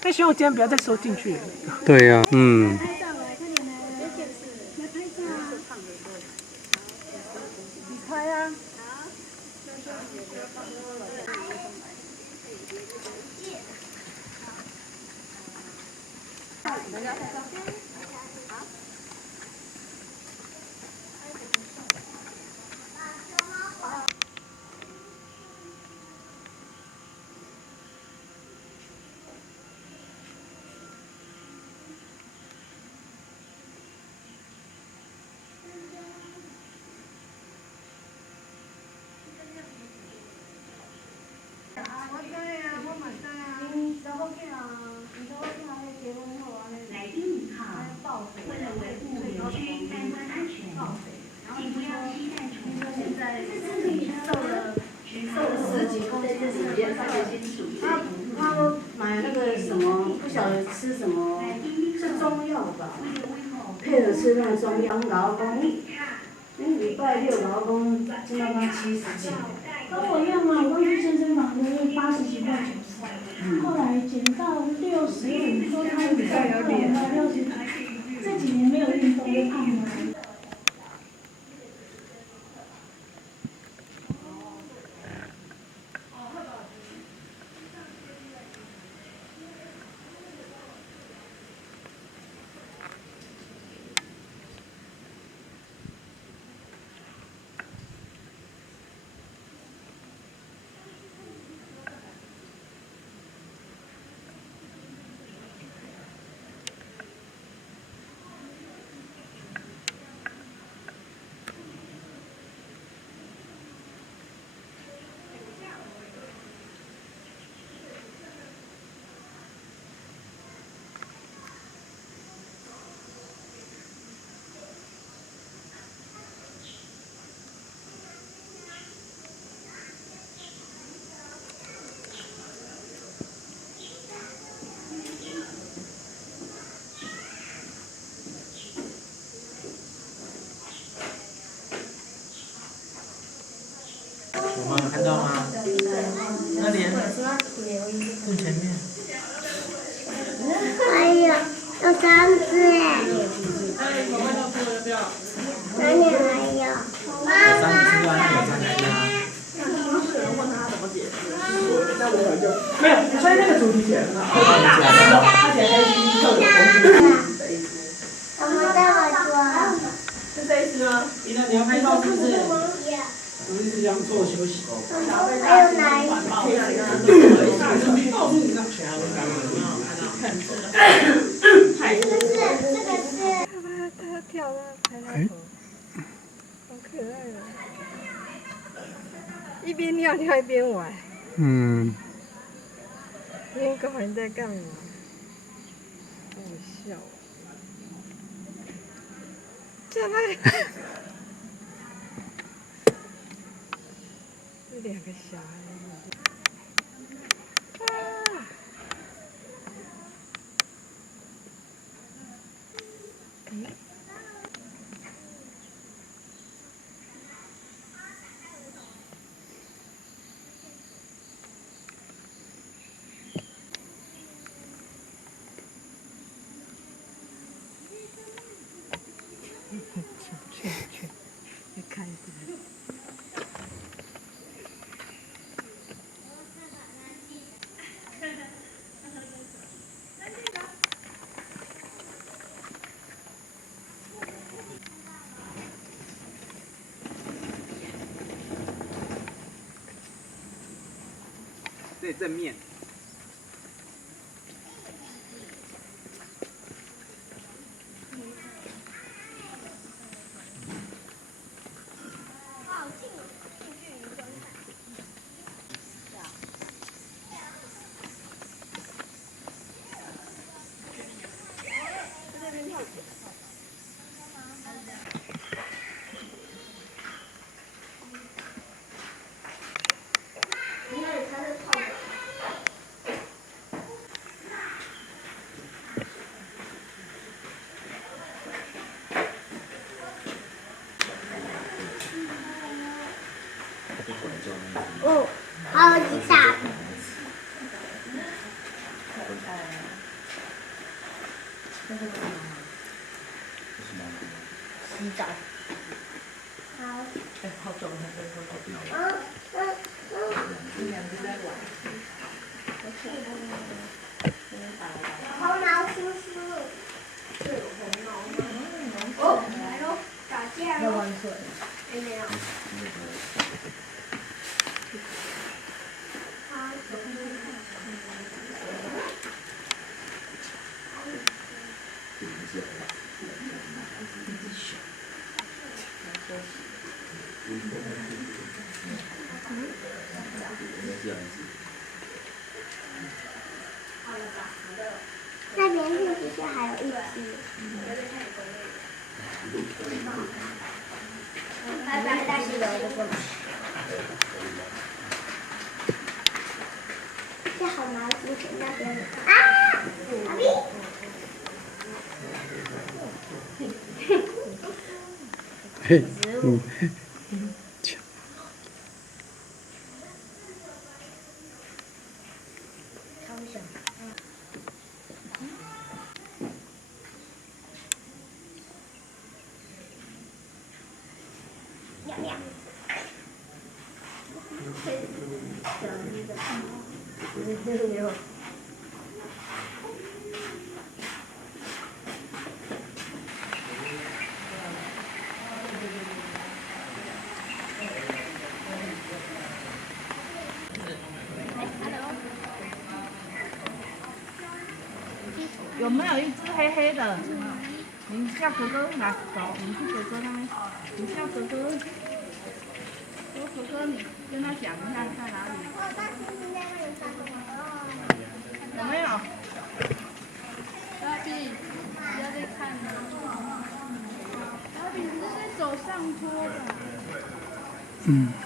但希望今天不要再收进去了。对呀、嗯。你拍啊。来宾您好，为了维护园区参观安全，请不要携带宠物。现在瘦了10几公斤，他买那个什么，不晓得吃什么，是中药吧？配合吃那个中药，老公，礼拜六老公今天刚70几。跟我一样嘛，我刚去健身房就是80几块90，后来减到65，说他有在后来到60，这几年没有运动就胖了。有吗？看到吗？那里，正前面。还有3只哎。哪里还有？妈妈。没有，所以那个主题曲。他写黑心特的。我们待会做。是这一只吗？你要拍照是不是？我一直这样做休息。还有哪一只？告诉你那全部干嘛？这个是。他跳了，拍他头，好可爱哦！一边尿尿一边玩。嗯。天狗你在干嘛？好笑。在那里。这2个小孩。去，你看一下。这正面。膝盖。好。哎，好重，很重，好重。这两只在玩。红毛叔叔。哦，来喽，打架喽。要玩水。还没有。好。那边是不是还有一只？拜拜，大西楼的过去。这好毛叔叔那边啊，阿咪。嘿，有没有一只黑黑的？你叫哥哥来，走，我们去哥哥那边。你叫哥哥，说哥哥，你跟他讲一下在哪里。有没有？阿弟，不要再看了。阿弟，你是在走上坡吧？嗯。